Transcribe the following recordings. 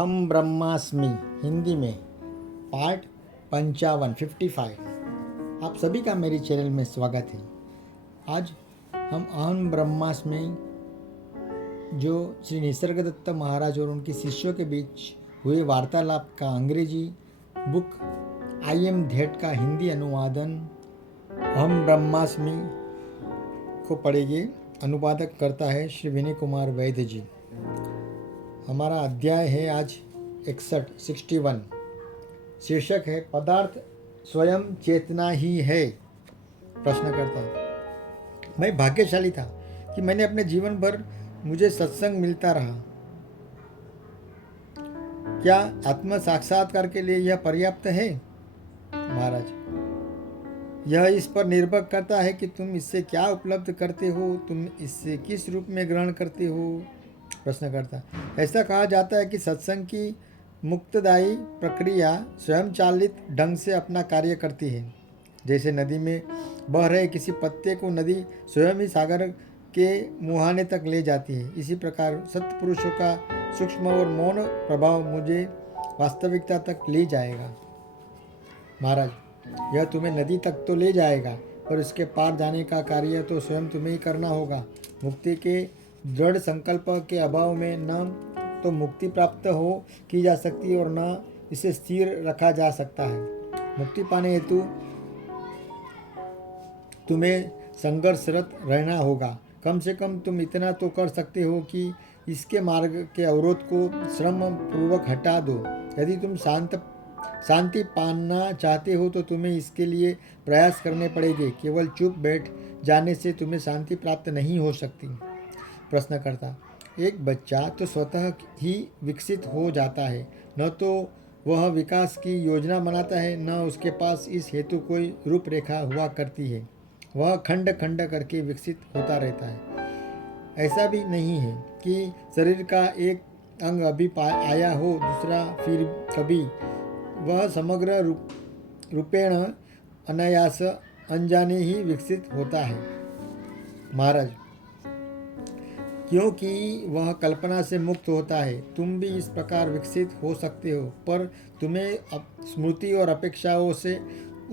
हम ब्रह्मास्मि हिंदी में पार्ट 55 आप सभी का मेरे चैनल में स्वागत है। आज हम अहम ब्रह्मास्मि जो श्री निसर्गदत्त महाराज और उनके शिष्यों के बीच हुए वार्तालाप का अंग्रेजी बुक आई एम दैट का हिंदी अनुवादन अहम ब्रह्मास्मि को पढ़ेंगे। अनुवादक करता है श्री विनय कुमार वैद्य जी। हमारा अध्याय है आज 61। शीर्षक है पदार्थ स्वयं चेतना ही है। प्रश्नकर्ता, मैं भाग्यशाली था कि मैंने अपने जीवन भर मुझे सत्संग मिलता रहा। क्या आत्म साक्षात्कार के लिए यह पर्याप्त है? महाराज, यह इस पर निर्भर करता है कि तुम इससे क्या उपलब्ध करते हो, तुम इससे किस रूप में ग्रहण करते हो। प्रश्नकर्ता, ऐसा कहा जाता है कि सत्संग की मुक्तदायी प्रक्रिया स्वयंचालित ढंग से अपना कार्य करती है। जैसे नदी में बह रहे किसी पत्ते को नदी स्वयं ही सागर के मुहाने तक ले जाती है, इसी प्रकार सत्पुरुषों का सूक्ष्म और मौन प्रभाव मुझे वास्तविकता तक ले जाएगा। महाराज, यह तुम्हें नदी तक तो ले जाएगा, पर उसके पार जाने का कार्य तो स्वयं तुम्हें ही करना होगा। मुक्ति के दृढ़ संकल्प के अभाव में न तो मुक्ति प्राप्त हो की जा सकती और न इसे स्थिर रखा जा सकता है। मुक्ति पाने हेतु तुम्हें संघर्षरत रहना होगा। कम से कम तुम इतना तो कर सकते हो कि इसके मार्ग के अवरोध को श्रम पूर्वक हटा दो। यदि तुम शांति पाना चाहते हो तो तुम्हें इसके लिए प्रयास करने पड़ेंगे। केवल चुप बैठ जाने से तुम्हें शांति प्राप्त नहीं हो सकती। प्रश्नकर्ता, एक बच्चा तो स्वतः ही विकसित हो जाता है, न तो वह विकास की योजना बनाता है, न उसके पास इस हेतु कोई रूपरेखा हुआ करती है। वह खंड खंड करके विकसित होता रहता है। ऐसा भी नहीं है कि शरीर का एक अंग अभी आया हो, दूसरा फिर कभी। वह समग्र रूपेण अनायास अनजाने ही विकसित होता है। महाराज, क्योंकि वह कल्पना से मुक्त होता है। तुम भी इस प्रकार विकसित हो सकते हो, पर तुम्हें स्मृति और अपेक्षाओं से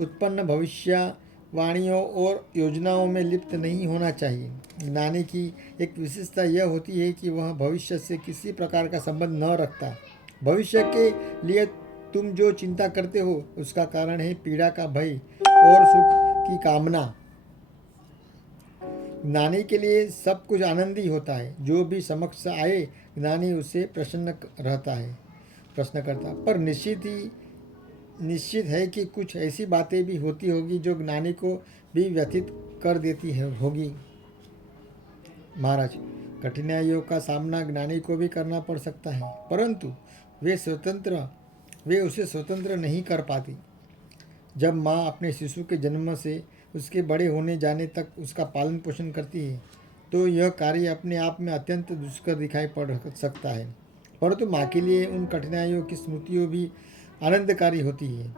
उत्पन्न भविष्यवाणियों और योजनाओं में लिप्त नहीं होना चाहिए। ज्ञानी की एक विशेषता यह होती है कि वह भविष्य से किसी प्रकार का संबंध न रखता। भविष्य के लिए तुम जो चिंता करते हो उसका कारण है पीड़ा का भय और सुख की कामना। ज्ञानी के लिए सब कुछ आनंदी होता है। जो भी समक्ष आए ज्ञानी उससे प्रसन्न रहता है। प्रश्नकर्ता, पर निश्चित है कि कुछ ऐसी बातें भी होती होगी जो ज्ञानी को भी व्यथित कर देती होगी। महाराज, कठिनाइयों का सामना ज्ञानी को भी करना पड़ सकता है, परंतु वे उसे स्वतंत्र नहीं कर पाती। जब माँ अपने शिशु के जन्म से उसके बड़े होने जाने तक उसका पालन पोषण करती है तो यह कार्य अपने आप में अत्यंत दुष्कर दिखाई पड़ सकता है, परंतु माँ के लिए उन कठिनाइयों की स्मृतियों भी आनंदकारी होती है।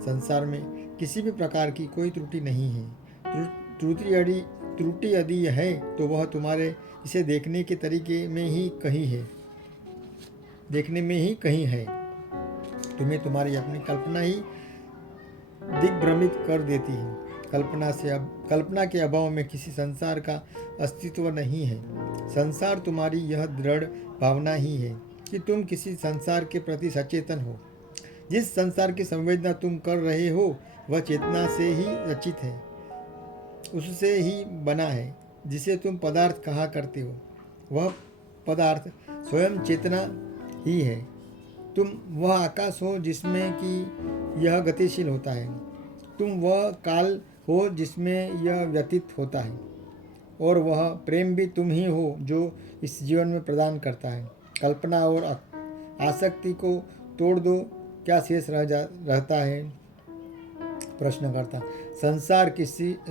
संसार में किसी भी प्रकार की कोई त्रुटि नहीं है। त्रुटि यदि है तो वह तुम्हारे इसे देखने के तरीके में ही कहीं है। तुम्हें तुम्हारी अपनी कल्पना ही दिग्भ्रमित कर देती है। कल्पना के अभाव में किसी संसार का अस्तित्व नहीं है। संसार तुम्हारी यह दृढ़ भावना ही है कि तुम किसी संसार के प्रति सचेतन हो। जिस संसार की संवेदना तुम कर रहे हो वह चेतना से ही रचित है, उससे ही बना है। जिसे तुम पदार्थ कहा करते हो वह पदार्थ स्वयं चेतना ही है। तुम वह आकाश हो जिसमें कि यह गतिशील होता है। तुम वह काल हो जिसमें यह व्यतीत होता है, और वह प्रेम भी तुम ही हो जो इस जीवन में प्रदान करता है। कल्पना और आसक्ति को तोड़ दो, क्या शेष रहता है? प्रश्नकर्ता,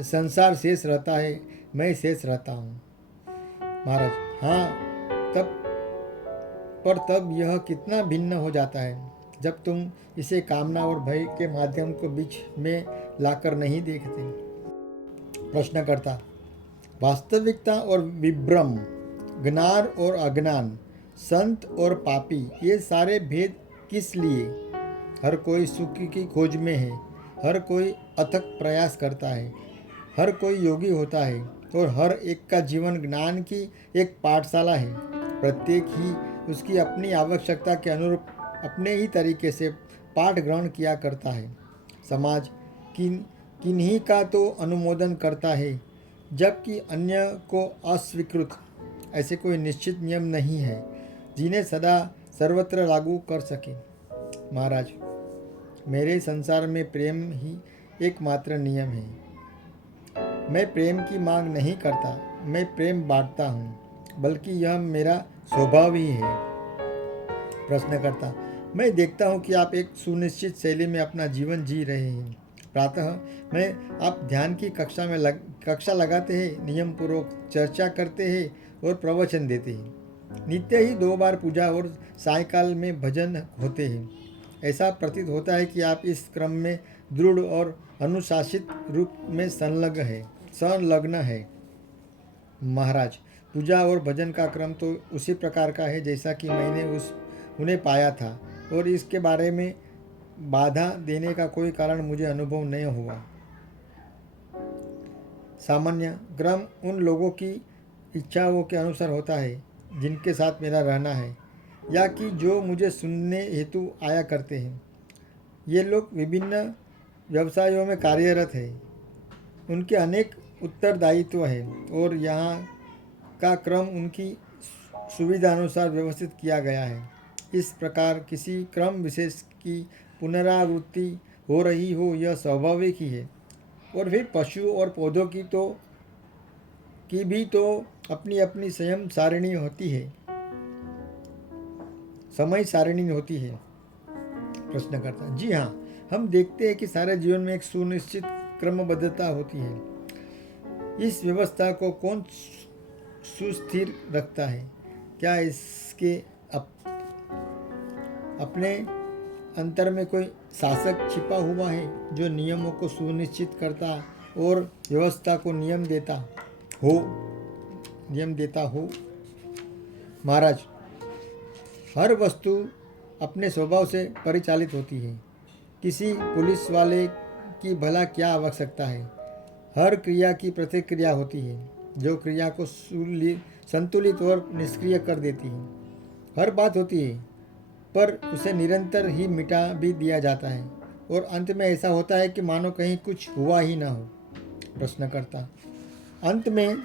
संसार शेष रहता है, मैं शेष रहता हूँ। महाराज, हाँ, तब यह कितना भिन्न हो जाता है जब तुम इसे कामना और भय के माध्यम को बीच में लाकर नहीं देखते। प्रश्नकर्ता, वास्तविकता और विभ्रम, ज्ञान और अज्ञान, संत और पापी, ये सारे भेद किस लिए? हर कोई सुख की खोज में है, हर कोई अथक प्रयास करता है, हर कोई योगी होता है और हर एक का जीवन ज्ञान की एक पाठशाला है। प्रत्येक ही उसकी अपनी आवश्यकता के अनुरूप अपने ही तरीके से पाठ ग्रहण किया करता है। समाज किन्हीं का तो अनुमोदन करता है, जबकि अन्य को अस्वीकृत। ऐसे कोई निश्चित नियम नहीं है जिन्हें सदा सर्वत्र लागू कर सके। महाराज, मेरे संसार में प्रेम ही एकमात्र नियम है। मैं प्रेम की मांग नहीं करता, मैं प्रेम बांटता हूँ, बल्कि यह मेरा स्वभाव ही है। प्रश्नकर्ता, मैं देखता हूँ कि आप एक सुनिश्चित शैली में अपना जीवन जी रहे हैं। प्रातः में आप ध्यान की कक्षा लगाते हैं, नियम पूर्वक चर्चा करते हैं और प्रवचन देते हैं। नित्य ही 2 बार पूजा और सायंकाल में भजन होते हैं। ऐसा प्रतीत होता है कि आप इस क्रम में दृढ़ और अनुशासित रूप में संलग्न है। महाराज, पूजा और भजन का क्रम तो उसी प्रकार का है जैसा कि मैंने उन्हें पाया था, और इसके बारे में बाधा देने का कोई कारण मुझे अनुभव नहीं हुआ। सामान्य क्रम उन लोगों की इच्छाओं के अनुसार होता है जिनके साथ मेरा रहना है, या कि जो मुझे सुनने हेतु आया करते हैं। ये लोग विभिन्न व्यवसायों में कार्यरत हैं, उनके अनेक उत्तरदायित्व हैं और यहाँ का क्रम उनकी सुविधानुसार व्यवस्थित किया गया है। इस प्रकार किसी क्रम विशेष की पुनरावृत्ति हो रही हो, यह स्वाभाविक ही है। और फिर पशु और पौधों की भी तो अपनी अपनी समय सारिणी होती है। प्रश्नकर्ता, जी हाँ, हम देखते हैं कि सारे जीवन में एक सुनिश्चित क्रमबद्धता होती है। इस व्यवस्था को कौन सुस्थिर रखता है? क्या इसके अपने अंतर में कोई शासक छिपा हुआ है जो नियमों को सुनिश्चित करता और व्यवस्था को नियम देता हो? महाराज, हर वस्तु अपने स्वभाव से परिचालित होती है। किसी पुलिस वाले की भला क्या आवश्यकता है? हर क्रिया की प्रतिक्रिया होती है, जो क्रिया को संतुलित और निष्क्रिय कर देती है। हर बात होती है, पर उसे निरंतर ही मिटा भी दिया जाता है, और अंत में ऐसा होता है कि मानो कहीं कुछ हुआ ही ना हो। प्रश्नकर्ता, अंत में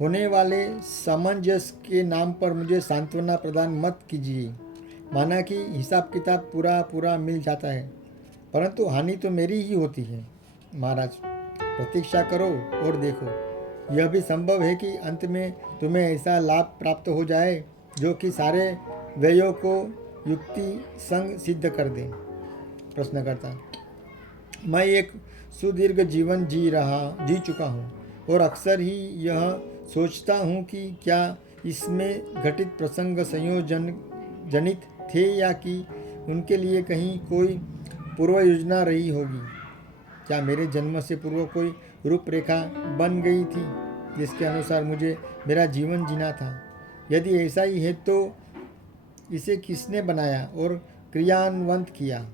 होने वाले सामंजस्य के नाम पर मुझे सांत्वना प्रदान मत कीजिए। माना कि हिसाब किताब पूरा मिल जाता है, परंतु हानि तो मेरी ही होती है। महाराज, प्रतीक्षा करो और देखो, यह भी संभव है कि अंत में तुम्हें ऐसा लाभ प्राप्त हो जाए जो कि सारे व्ययों को युक्ति संग सिद्ध कर दे। प्रश्नकर्ता, मैं एक सुदीर्घ जीवन जी चुका हूँ और अक्सर ही यह सोचता हूँ कि क्या इसमें घटित प्रसंग संयोजन जनित थे, या कि उनके लिए कहीं कोई पूर्व योजना रही होगी। क्या मेरे जन्म से पूर्व कोई रूपरेखा बन गई थी जिसके अनुसार मुझे मेरा जीवन जीना था? यदि ऐसा ही है तो इसे किसने बनाया और क्रियान्वित किया?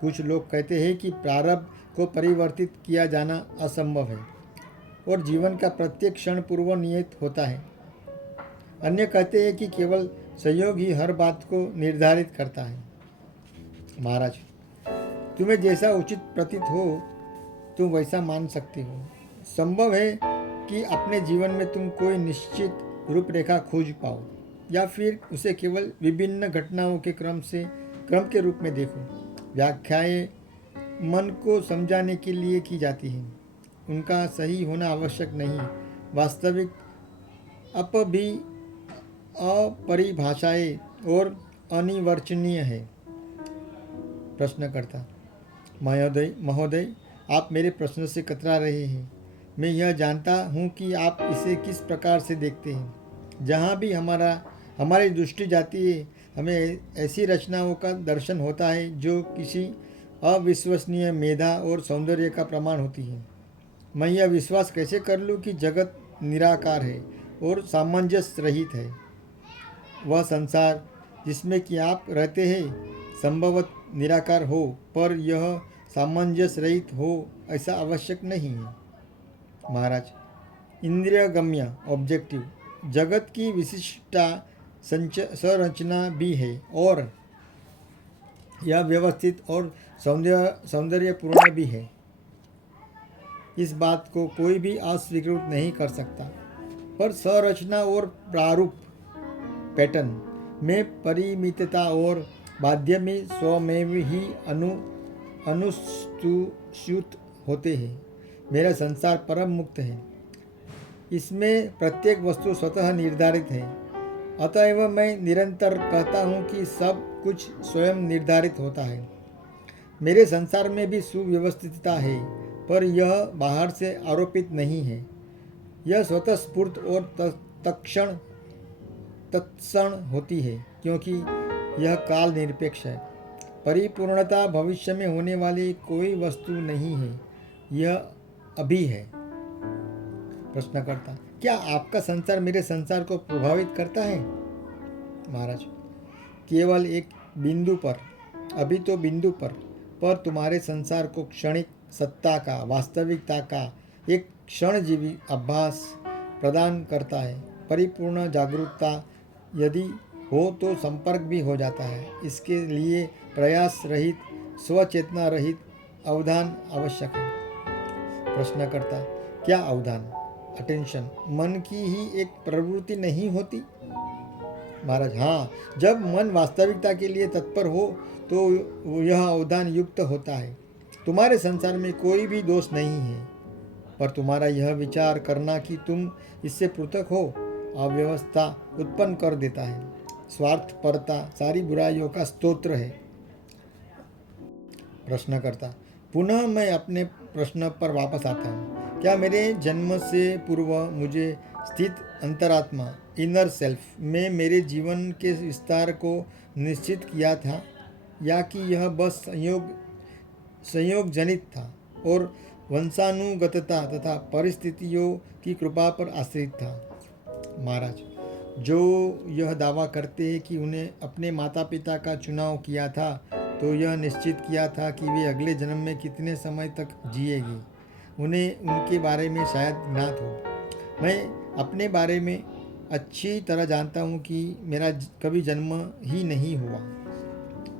कुछ लोग कहते हैं कि प्रारब्ध को परिवर्तित किया जाना असंभव है और जीवन का प्रत्येक क्षण पूर्व नियत होता है। अन्य कहते हैं कि केवल संयोग ही हर बात को निर्धारित करता है। महाराज, तुम्हें जैसा उचित प्रतीत हो तुम वैसा मान सकते हो। संभव है कि अपने जीवन में तुम कोई निश्चित रूपरेखा खोज पाओ, या फिर उसे केवल विभिन्न घटनाओं के क्रम के रूप में देखो। व्याख्याएं मन को समझाने के लिए की जाती हैं, उनका सही होना आवश्यक नहीं। वास्तविक भी अपरिभाषाएं और अनिर्वचनीय है। प्रश्नकर्ता, महोदय, आप मेरे प्रश्न से कतरा रहे हैं। मैं यह जानता हूँ कि आप इसे किस प्रकार से देखते हैं। जहाँ भी हमारी दृष्टि जाती है, हमें ऐसी रचनाओं का दर्शन होता है जो किसी अविश्वसनीय मेधा और सौंदर्य का प्रमाण होती है। मैं यह विश्वास कैसे कर लूँ कि जगत निराकार है और सामंजस्य रहित है। वह संसार जिसमें कि आप रहते हैं संभवत निराकार हो, पर यह सामंजस्य रहित हो ऐसा आवश्यक नहीं है। महाराज, इंद्रियगम्य ऑब्जेक्टिव जगत की विशिष्टता संरचना भी है और यह व्यवस्थित और सौंदर्यपूर्ण भी है। इस बात को कोई भी अस्वीकृत नहीं कर सकता, पर संरचना और प्रारूप पैटर्न में परिमितता और बाध्य में स्वमेव ही अनुसूत होते हैं। मेरा संसार परम मुक्त है, इसमें प्रत्येक वस्तु स्वतः निर्धारित है। अतएव मैं निरंतर कहता हूँ कि सब कुछ स्वयं निर्धारित होता है। मेरे संसार में भी सुव्यवस्थितता है, पर यह बाहर से आरोपित नहीं है। यह स्वतः स्फूर्त और तत्क्षण होती है, क्योंकि यह काल निरपेक्ष है। परिपूर्णता भविष्य में होने वाली कोई वस्तु नहीं है, यह अभी है। प्रश्नकर्ता, क्या आपका संसार मेरे संसार को प्रभावित करता है? महाराज, केवल एक बिंदु पर, अभी तो बिंदु पर तुम्हारे संसार को क्षणिक सत्ता का, वास्तविकता का एक क्षणजीवी आभास प्रदान करता है। परिपूर्ण जागरूकता यदि हो तो संपर्क भी हो जाता है। इसके लिए प्रयास रहित, स्वचेतना रहित अवधान आवश्यक है। प्रश्नकर्ता, क्या अवधान, अटेंशन, मन की ही एक प्रवृत्ति नहीं होती? महाराज, हाँ, जब मन वास्तविकता के लिए तत्पर हो तो यह अवधान युक्त होता है। तुम्हारे संसार में कोई भी दोष नहीं है, पर तुम्हारा यह विचार करना कि तुम इससे पृथक हो अव्यवस्था उत्पन्न कर देता है। स्वार्थपरता सारी बुराइयों का स्तोत्र है। प्रश्नकर्ता, पुनः मैं अपने प्रश्न पर वापस आता हूँ। क्या मेरे जन्म से पूर्व मुझे स्थित अंतरात्मा, इनर सेल्फ में मेरे जीवन के विस्तार को निश्चित किया था, या कि यह बस संयोग जनित था और वंशानुगतता तथा परिस्थितियों की कृपा पर आश्रित था? महाराज, जो यह दावा करते हैं कि उन्हें अपने माता पिता का चुनाव किया था, तो यह निश्चित किया था कि वे अगले जन्म में कितने समय तक जिएगी, उन्हें उनके बारे में शायद ज्ञात हो। मैं अपने बारे में अच्छी तरह जानता हूँ कि मेरा कभी जन्म ही नहीं हुआ।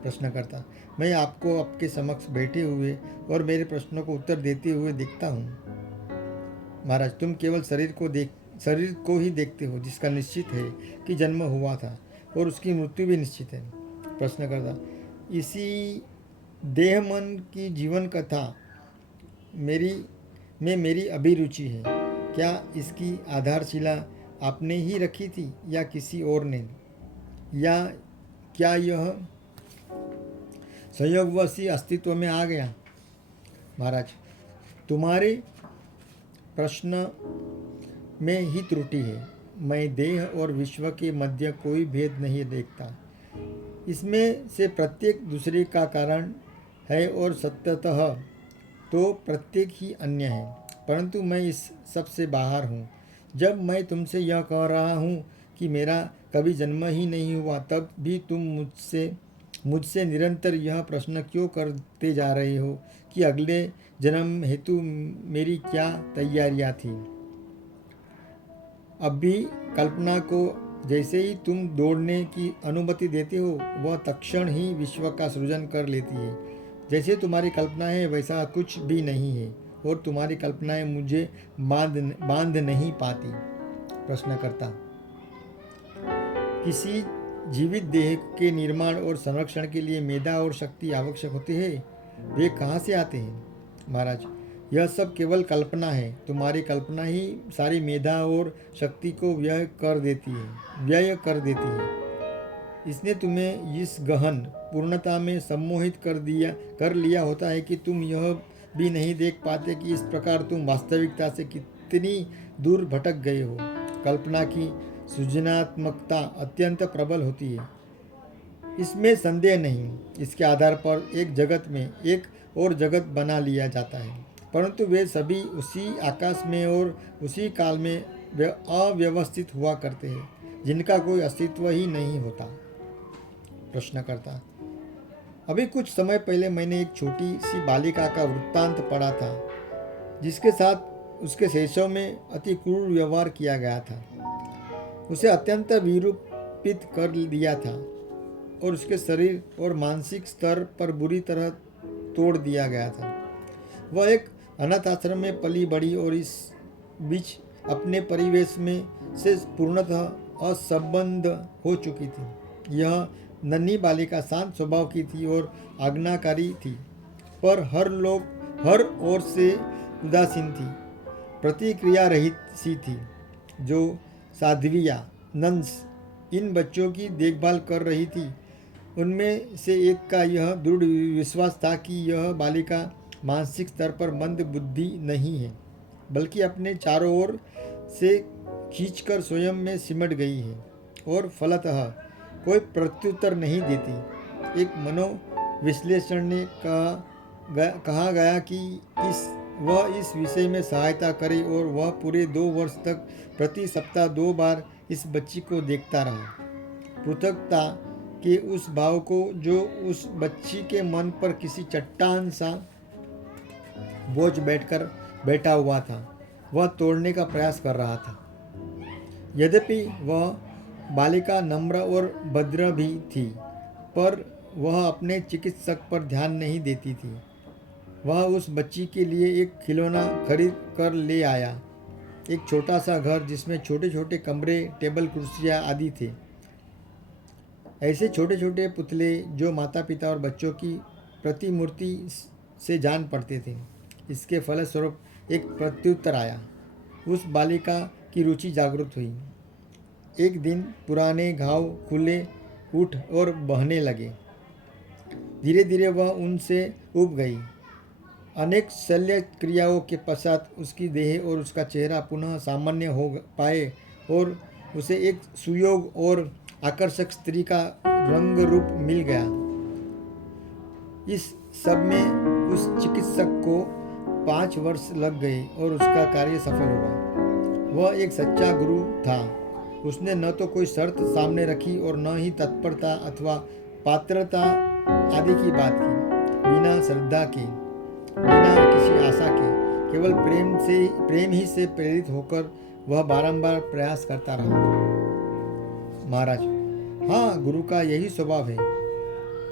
प्रश्नकर्ता, मैं आपको आपके समक्ष बैठे हुए और मेरे प्रश्नों को उत्तर देते हुए देखता हूँ। महाराज, तुम केवल शरीर को ही देखते हो, जिसका निश्चित है कि जन्म हुआ था और उसकी मृत्यु भी निश्चित है। प्रश्नकर्ता, इसी देह मन की जीवन कथा मेरी अभिरुचि है। क्या इसकी आधारशिला आपने ही रखी थी या किसी और ने, या क्या यह संयोगवश ही अस्तित्व में आ गया? महाराज, तुम्हारे प्रश्न में ही त्रुटि है। मैं देह और विश्व के मध्य कोई भेद नहीं देखता। इसमें से प्रत्येक दूसरे का कारण है और सत्यतः तो प्रत्येक ही अन्य है, परंतु मैं इस सब से बाहर हूँ। जब मैं तुमसे यह कह रहा हूँ कि मेरा कभी जन्म ही नहीं हुआ, तब भी तुम मुझसे निरंतर यह प्रश्न क्यों करते जा रहे हो कि अगले जन्म हेतु मेरी क्या तैयारियां थी? अब भी कल्पना को जैसे ही तुम दौड़ने की अनुमति देते हो, वह तत्क्षण ही विश्व का सृजन कर लेती है। जैसे तुम्हारी कल्पना है वैसा कुछ भी नहीं है, और तुम्हारी कल्पनाएं मुझे बांध नहीं पाती। प्रश्नकर्ता, किसी जीवित देह के निर्माण और संरक्षण के लिए मेधा और शक्ति आवश्यक होते हैं, वे कहाँ से आते हैं? महाराज, यह सब केवल कल्पना है। तुम्हारी कल्पना ही सारी मेधा और शक्ति को व्यय कर देती है। इसने तुम्हें इस गहन पूर्णता में सम्मोहित कर लिया होता है कि तुम यह भी नहीं देख पाते कि इस प्रकार तुम वास्तविकता से कितनी दूर भटक गए हो। कल्पना की सृजनात्मकता अत्यंत प्रबल होती है, इसमें संदेह नहीं। इसके आधार पर एक जगत में एक और जगत बना लिया जाता है, परंतु वे सभी उसी आकाश में और उसी काल में अव्यवस्थित हुआ करते हैं, जिनका कोई अस्तित्व ही नहीं होता। प्रश्नकर्ता: अभी कुछ समय पहले मैंने एक छोटी सी बालिका का वृत्तांत पढ़ा था, जिसके साथ उसके शैशव में अति क्रूर व्यवहार किया गया था। उसे अत्यंत विरूपित कर दिया था और उसके शरीर और मानसिक स्तर पर बुरी तरह तोड़ दिया गया था। वह एक अनाथ आश्रम में पली बड़ी और इस बीच अपने परिवेश में से पूर्णतः असंबद्ध हो चुकी थी। यह नन्ही बालिका शांत स्वभाव की थी और आज्ञाकारी थी, पर हर ओर से उदासीन थी, प्रतिक्रिया रहित सी थी। जो साध्वियाँ नन्स इन बच्चों की देखभाल कर रही थी, उनमें से एक का यह दृढ़ विश्वास था कि यह बालिका मानसिक स्तर पर मंद बुद्धि नहीं है, बल्कि अपने चारों ओर से खींचकर स्वयं में सिमट गई है और फलतः कोई प्रत्युत्तर नहीं देती। एक मनोविश्लेषण ने कहा गया कि वह इस विषय में सहायता करे और वह पूरे 2 वर्ष तक प्रति सप्ताह 2 बार इस बच्ची को देखता रहा। पृथकता के उस भाव को जो उस बच्ची के मन पर किसी चट्टान सा बोझ बैठा हुआ था, वह तोड़ने का प्रयास कर रहा था। यद्यपि वह बालिका नम्र और भद्र भी थी, पर वह अपने चिकित्सक पर ध्यान नहीं देती थी। वह उस बच्ची के लिए एक खिलौना खरीद कर ले आया, एक छोटा सा घर जिसमें छोटे छोटे कमरे, टेबल, कुर्सियाँ आदि थे। ऐसे छोटे छोटे पुतले जो माता पिता और बच्चों की प्रतिमूर्ति से जान पड़ते थे। इसके फलस्वरूप एक प्रत्युत्तर आया। उस बालिका की रुचि जागृत हुई। एक दिन पुराने घाव खुले उठ और बहने लगे। धीरे धीरे वह उनसे उब गई। अनेक शल्य क्रियाओं के पश्चात उसकी देह और उसका चेहरा पुनः सामान्य हो पाए और उसे एक सुयोग और आकर्षक स्त्री का रंग रूप मिल गया। इस सब में उस चिकित्सक को 5 वर्ष लग गए और उसका कार्य सफल हुआ। वह एक सच्चा गुरु था। उसने न तो कोई शर्त सामने रखी और न ही तत्परता अथवा पात्रता आदि की बात की। बिना श्रद्धा के, बिना किसी आशा के, केवल प्रेम ही से प्रेरित होकर वह बारंबार प्रयास करता रहा। महाराज: हाँ, गुरु का यही स्वभाव है।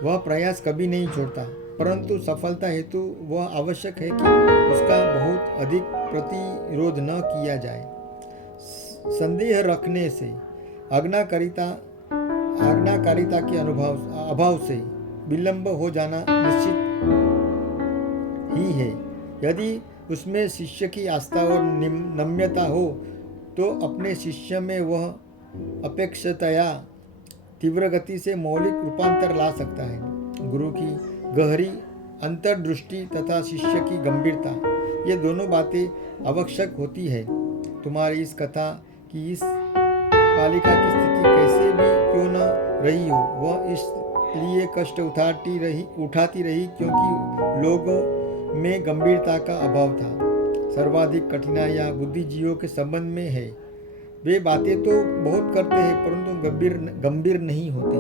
वह प्रयास कभी नहीं छोड़ता, परंतु सफलता हेतु वह आवश्यक है कि उसका बहुत अधिक प्रतिरोध न किया जाए। संदेह रखने से, आज्ञाकारिता के अभाव से विलंब हो जाना निश्चित ही है। यदि उसमें शिष्य की आस्था और नम्यता हो तो अपने शिष्य में वह अपेक्षातया तीव्र गति से मौलिक रूपांतर ला सकता है। गुरु की गहरी अंतर्दृष्टि तथा शिष्य की गंभीरता, ये दोनों बातें आवश्यक होती है। तुम्हारी इस कथा की इस बालिका की स्थिति कैसे भी क्यों न रही हो, वह इसलिए कष्ट उठाती रही क्योंकि लोगों में गंभीरता का अभाव था। सर्वाधिक कठिनाइयाँ बुद्धिजीवियों के संबंध में है। वे बातें तो बहुत करते हैं परंतु गंभीर नहीं होते।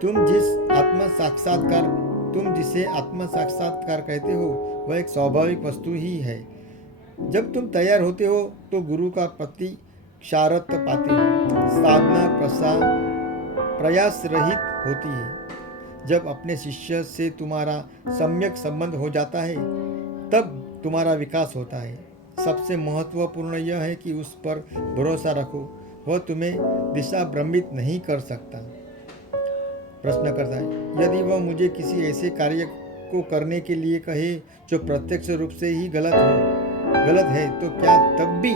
तुम जिसे आत्म साक्षात्कार कहते हो, वह एक स्वाभाविक वस्तु ही है। जब तुम तैयार होते हो तो गुरु का प्रतीक्षारत पाते हो। साधना प्रयास रहित होती है। जब अपने शिष्य से तुम्हारा सम्यक संबंध हो जाता है, तब तुम्हारा विकास होता है। सबसे महत्वपूर्ण यह है कि उस पर भरोसा रखो, वह तुम्हें दिशा भ्रमित नहीं कर सकता। प्रश्न करता है: यदि वह मुझे किसी ऐसे कार्य को करने के लिए कहे जो प्रत्यक्ष रूप से ही गलत है, तो क्या तब भी?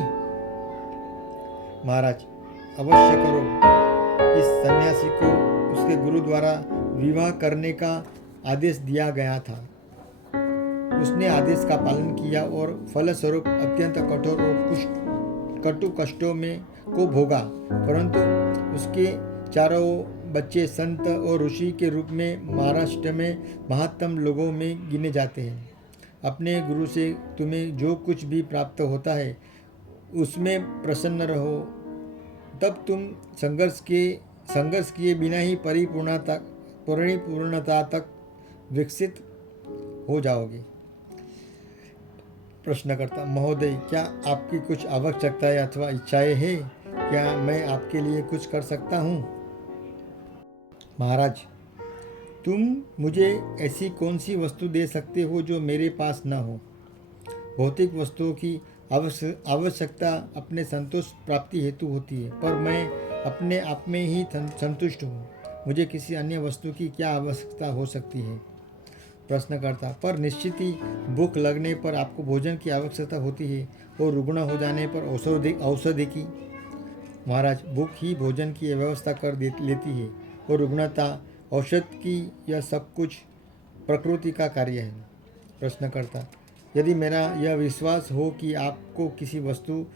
महाराज: अवश्य करो। इस सन्यासी को उसके गुरु द्वारा विवाह करने का आदेश दिया गया था। उसने आदेश का पालन किया और फलस्वरूप अत्यंत कठोर और कटु कष्टों को भोगा, परंतु उसके चारों बच्चे संत और ऋषि के रूप में महाराष्ट्र में महात्तम लोगों में गिने जाते हैं। अपने गुरु से तुम्हें जो कुछ भी प्राप्त होता है, उसमें प्रसन्न रहो, तब तुम संघर्ष किए बिना ही परिपूर्णता तक विकसित हो जाओगे। प्रश्नकर्ता महोदय, क्या आपकी कुछ आवश्यकताएं अथवा इच्छाएं हैं? क्या मैं आपके लिए कुछ कर सकता हूँ? महाराज, तुम मुझे ऐसी कौन सी वस्तु दे सकते हो जो मेरे पास न हो? भौतिक वस्तुओं की आवश्यकता अपने संतोष प्राप्ति हेतु होती है, पर मैं अपने आप में ही संतुष्ट हूँ। मुझे किसी अन्य वस्तु की क्या आवश्यकता हो सकती है? प्रश्नकर्ता, पर निश्चित ही भूख लगने पर आपको भोजन की आवश्यकता होती है और रुग्ण हो जाने पर औषधि की। महाराज, भूख ही भोजन की व्यवस्था कर लेती है और रुग्णता औषध की। यह सब कुछ प्रकृति का कार्य है। प्रश्नकर्ता, यदि मेरा यह विश्वास हो कि आपको किसी वस्तु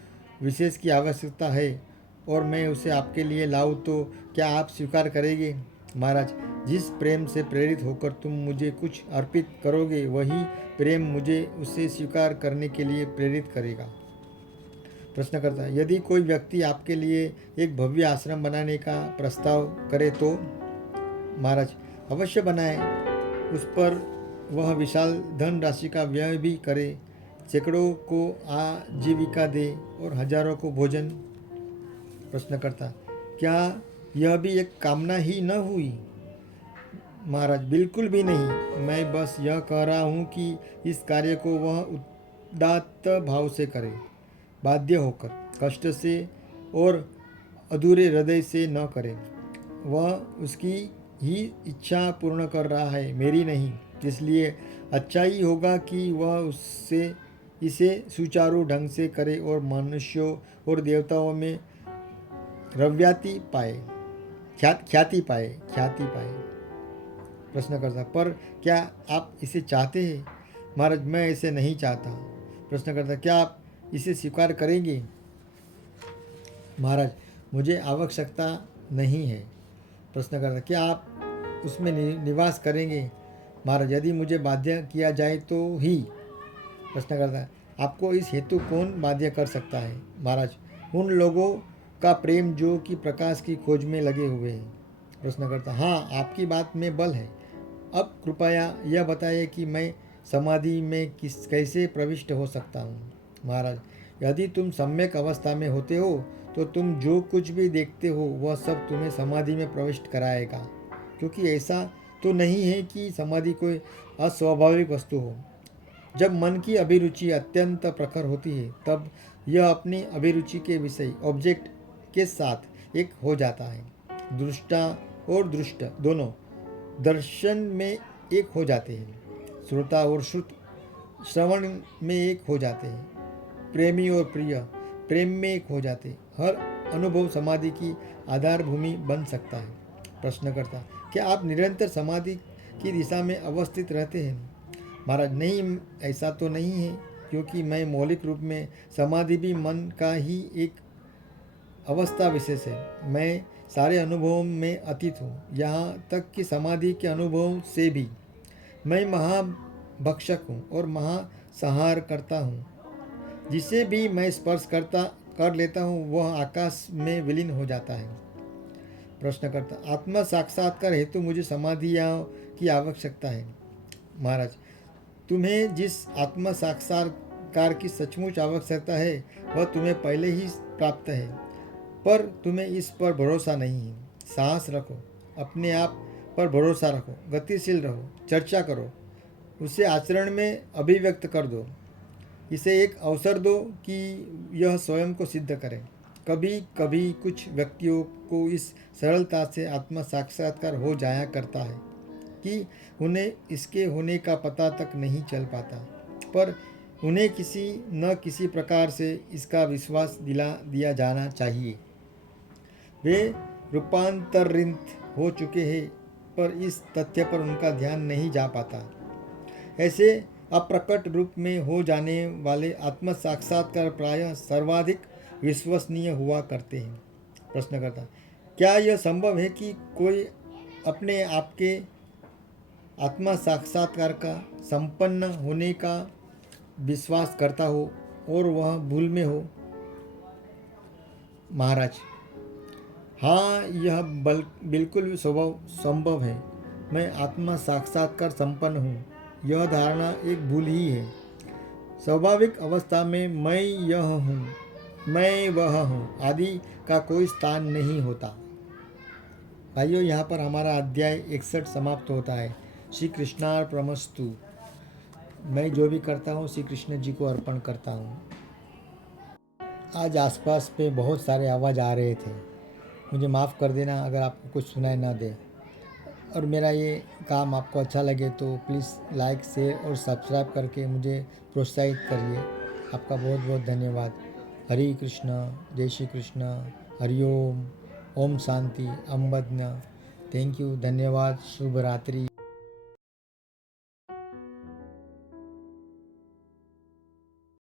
विशेष की आवश्यकता है और मैं उसे आपके लिए लाऊं, तो क्या आप स्वीकार करेंगे? महाराज, जिस प्रेम से प्रेरित होकर तुम मुझे कुछ अर्पित करोगे, वही प्रेम मुझे उसे स्वीकार करने के लिए प्रेरित करेगा। प्रश्नकर्ता, यदि कोई व्यक्ति आपके लिए एक भव्य आश्रम बनाने का प्रस्ताव करे तो? महाराज, अवश्य बनाए। उस पर वह विशाल धन राशि का व्यय भी करे, सैकड़ों को आजीविका दे और हजारों को भोजन। प्रश्नकर्ता, क्या यह भी एक कामना ही न हुई? महाराज, बिल्कुल भी नहीं। मैं बस यह कह रहा हूँ कि इस कार्य को वह उदात्त भाव से करे, बाध्य होकर, कष्ट से और अधूरे हृदय से न करे। वह उसकी ही इच्छा पूर्ण कर रहा है, मेरी नहीं। इसलिए अच्छा ही होगा कि वह इसे सुचारू ढंग से करे और मनुष्यों और देवताओं में ख्याति पाए। प्रश्नकर्ता, पर क्या आप इसे चाहते हैं? महाराज, मैं इसे नहीं चाहता। प्रश्नकर्ता, क्या आप इसे स्वीकार करेंगे? महाराज, मुझे आवश्यकता नहीं है। प्रश्नकर्ता, क्या आप उसमें निवास करेंगे? महाराज, यदि मुझे बाध्य किया जाए तो ही। प्रश्नकर्ता, आपको इस हेतु कौन बाध्य कर सकता है? महाराज, उन लोगों का प्रेम जो कि प्रकाश की खोज में लगे हुए हैं। प्रश्नकर्ता, हाँ, आपकी बात में बल है। अब कृपया यह बताइए कि मैं समाधि में कैसे प्रविष्ट हो सकता हूँ? महाराज, यदि तुम सम्यक अवस्था में होते हो तो तुम जो कुछ भी देखते हो वह सब तुम्हें समाधि में प्रविष्ट कराएगा, क्योंकि ऐसा तो नहीं है कि समाधि कोई अस्वाभाविक वस्तु हो। जब मन की अभिरुचि अत्यंत प्रखर होती है, तब यह अपनी अभिरुचि के विषय ऑब्जेक्ट के साथ एक हो जाता है। दृष्टा और दृष्ट दोनों दर्शन में एक हो जाते हैं, श्रोता और श्रुत श्रवण में एक हो जाते हैं, प्रेमी और प्रिय प्रेम में एक हो जाते हैं। हर अनुभव समाधि की आधार भूमि बन सकता है। प्रश्नकर्ता, क्या आप निरंतर समाधि की दिशा में अवस्थित रहते हैं? महाराज, नहीं, ऐसा तो नहीं है, क्योंकि मैं मौलिक रूप में समाधि भी मन का ही एक अवस्था विशेष है। मैं सारे अनुभवों में अतीत हूँ, यहाँ तक कि समाधि के अनुभवों से भी। मैं महाभक्षक हूँ और महासंहार करता हूँ। जिसे भी मैं स्पर्श कर लेता हूँ वह आकाश में विलीन हो जाता है। प्रश्नकर्ता, आत्म साक्षात्कार हेतु मुझे समाधियों की आवश्यकता है। महाराज, तुम्हें जिस आत्म साक्षात्कार की सचमुच आवश्यकता है वह तुम्हें पहले ही प्राप्त है, पर तुम्हें इस पर भरोसा नहीं है। साहस रखो, अपने आप पर भरोसा रखो, गतिशील रहो, चर्चा करो, उसे आचरण में अभिव्यक्त कर दो। इसे एक अवसर दो कि यह स्वयं को सिद्ध करें। कभी कभी कुछ व्यक्तियों को इस सरलता से आत्म साक्षात्कार हो जाया करता है कि उन्हें इसके होने का पता तक नहीं चल पाता, पर उन्हें किसी न किसी प्रकार से इसका विश्वास दिला दिया जाना चाहिए। वे रूपांतरित हो चुके हैं, पर इस तथ्य पर उनका ध्यान नहीं जा पाता। ऐसे अप्रकट रूप में हो जाने वाले आत्म साक्षात्कार प्रायः सर्वाधिक विश्वसनीय हुआ करते हैं। प्रश्नकर्ता, क्या यह संभव है कि कोई अपने आप के आत्मा साक्षात्कार का संपन्न होने का विश्वास करता हो और वह भूल में हो? महाराज, हाँ, यह बिल्कुल संभव है। मैं आत्मा साक्षात्कार संपन्न हूँ, यह धारणा एक भूल ही है। स्वाभाविक अवस्था में मैं यह हूँ, मैं वह हूँ आदि का कोई स्थान नहीं होता। भाइयों, यहाँ पर हमारा अध्याय 61 समाप्त होता है। श्री कृष्णार्पणमस्तु। मैं जो भी करता हूँ श्री कृष्ण जी को अर्पण करता हूँ। आज आसपास पे बहुत सारे आवाज़ आ रहे थे, मुझे माफ़ कर देना अगर आपको कुछ सुनाई ना दे। और मेरा ये काम आपको अच्छा लगे तो प्लीज़ लाइक, शेयर और सब्सक्राइब करके मुझे प्रोत्साहित करिए। आपका बहुत बहुत धन्यवाद। हरे कृष्णा, जय श्री कृष्ण, हरि ओम, ओम शांति, अम्बज्ञ। थैंक यू, धन्यवाद, शुभ रात्रि।